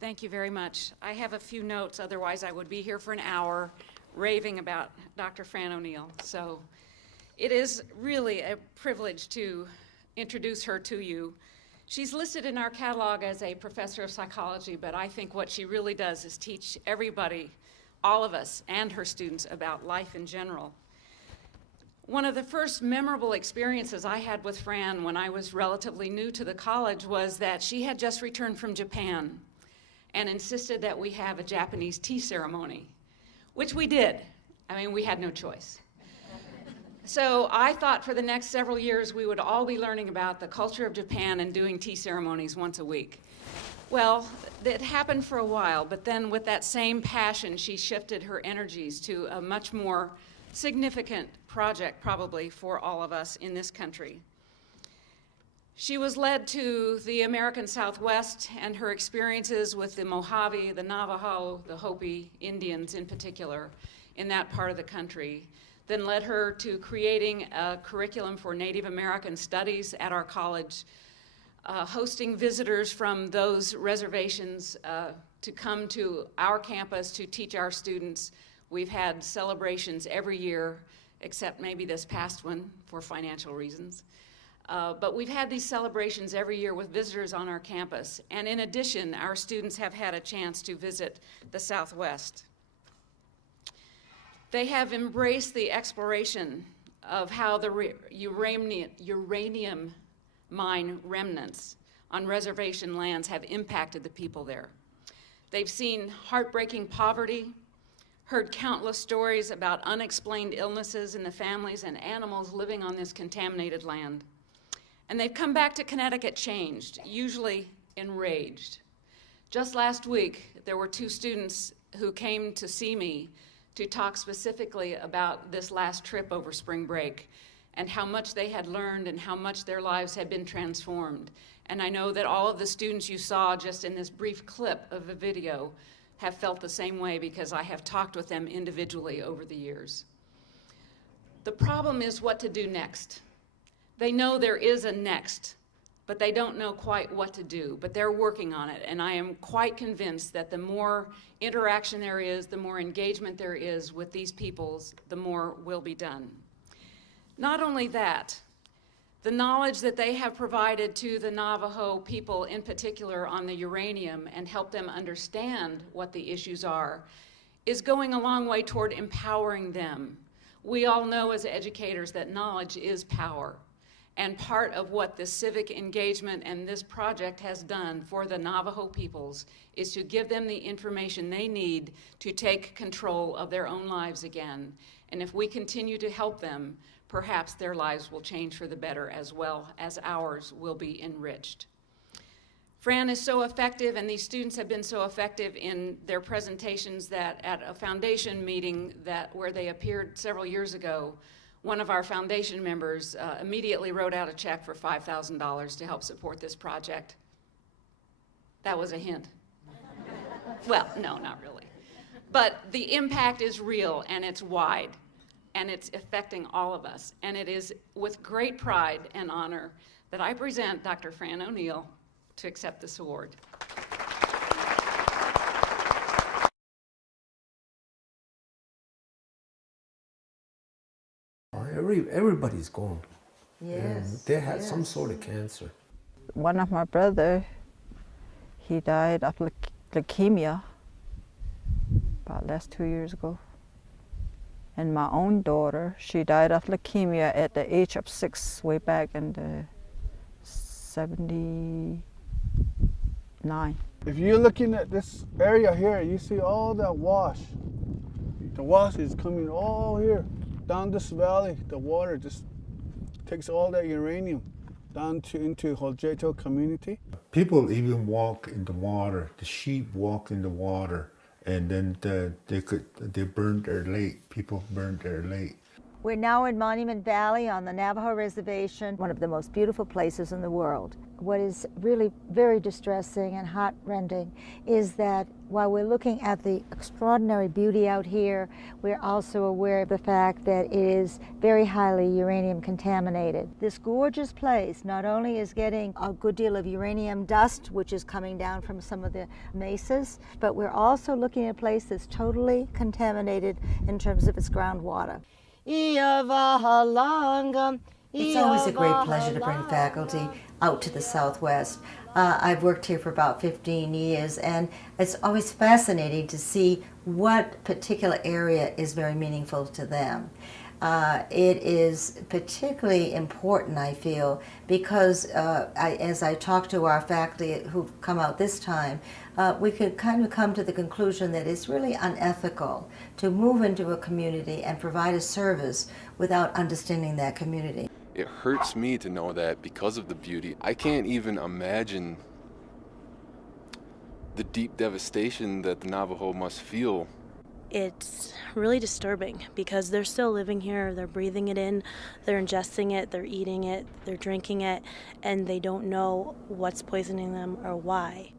Thank you very much. I have a few notes, otherwise I would be here for an hour raving about Dr. Fran O'Neill. So it is really a privilege to introduce her to you. She's listed in our catalog as a professor of psychology, but I think what she really does is teach everybody, all of us and her students, about life in general. One of the first memorable experiences I had with Fran when I was relatively new to the college was that she had just returned from Japan and insisted that we have a Japanese tea ceremony, which we did. I mean, we had no choice. So I thought for the next several years we would all be learning about the culture of Japan and doing tea ceremonies once a week. Well, it happened for a while, but then with that same passion, she shifted her energies to a much more significant project, probably, for all of us in this country. She was led to the American Southwest, and her experiences with the Mojave, the Navajo, the Hopi Indians in particular, in that part of the country, then led her to creating a curriculum for Native American studies at our college, hosting visitors from those reservations to come to our campus to teach our students. We've had celebrations every year, except maybe this past one for financial reasons. But we've had these celebrations every year with visitors on our campus. And in addition, our students have had a chance to visit the Southwest. They have embraced the exploration of how the uranium mine remnants on reservation lands have impacted the people there. They've seen heartbreaking poverty, heard countless stories about unexplained illnesses in the families and animals living on this contaminated land. And they've come back to Connecticut changed, usually enraged. Just last week, there were 2 students who came to see me to talk specifically about this last trip over spring break and how much they had learned and how much their lives had been transformed. And I know that all of the students you saw just in this brief clip of a video have felt the same way because I have talked with them individually over the years. The problem is what to do next. They know there is a next, but they don't know quite what to do, but they're working on it. And I am quite convinced that the more interaction there is, the more engagement there is with these peoples, the more will be done. Not only that, the knowledge that they have provided to the Navajo people in particular on the uranium and help them understand what the issues are is going a long way toward empowering them. We all know as educators that knowledge is power. And part of what the civic engagement and this project has done for the Navajo peoples is to give them the information they need to take control of their own lives again. And if we continue to help them, perhaps their lives will change for the better as well as ours will be enriched. Fran is so effective, and these students have been so effective in their presentations that at a foundation meeting where they appeared several years ago, one of our foundation members immediately wrote out a check for $5,000 to help support this project. That was a hint. Well, no, not really. But the impact is real, and it's wide, and it's affecting all of us. And it is with great pride and honor that I present Dr. Fran O'Neill to accept this award. Everybody's gone. Yes. They had some sort of cancer. One of my brother, he died of leukemia about last 2 years ago. And my own daughter, she died of leukemia at the age of 6, way back in the 79. If you're looking at this area here, you see all that wash. The wash is coming all here. Down this valley, the water just takes all that uranium down into Tunxis Community. People even walk in the water. The sheep walk in the water, and then they burned their lake. People burned their lake. We're now in Monument Valley on the Navajo Reservation, one of the most beautiful places in the world. What is really very distressing and heartrending is that While we're looking at the extraordinary beauty out here, we're also aware of the fact that it is very highly uranium contaminated. This gorgeous place not only is getting a good deal of uranium dust, which is coming down from some of the mesas, but we're also looking at a place that's totally contaminated in terms of its groundwater. It's always a great pleasure to bring faculty out to the Southwest. I've worked here for about 15 years, and it's always fascinating to see what particular area is very meaningful to them. It is particularly important, I feel, because as I talk to our faculty who've come out this time, we could kind of come to the conclusion that it's really unethical to move into a community and provide a service without understanding that community. It hurts me to know that because of the beauty, I can't even imagine the deep devastation that the Navajo must feel. It's really disturbing because they're still living here, they're breathing it in, they're ingesting it, they're eating it, they're drinking it, and they don't know what's poisoning them or why.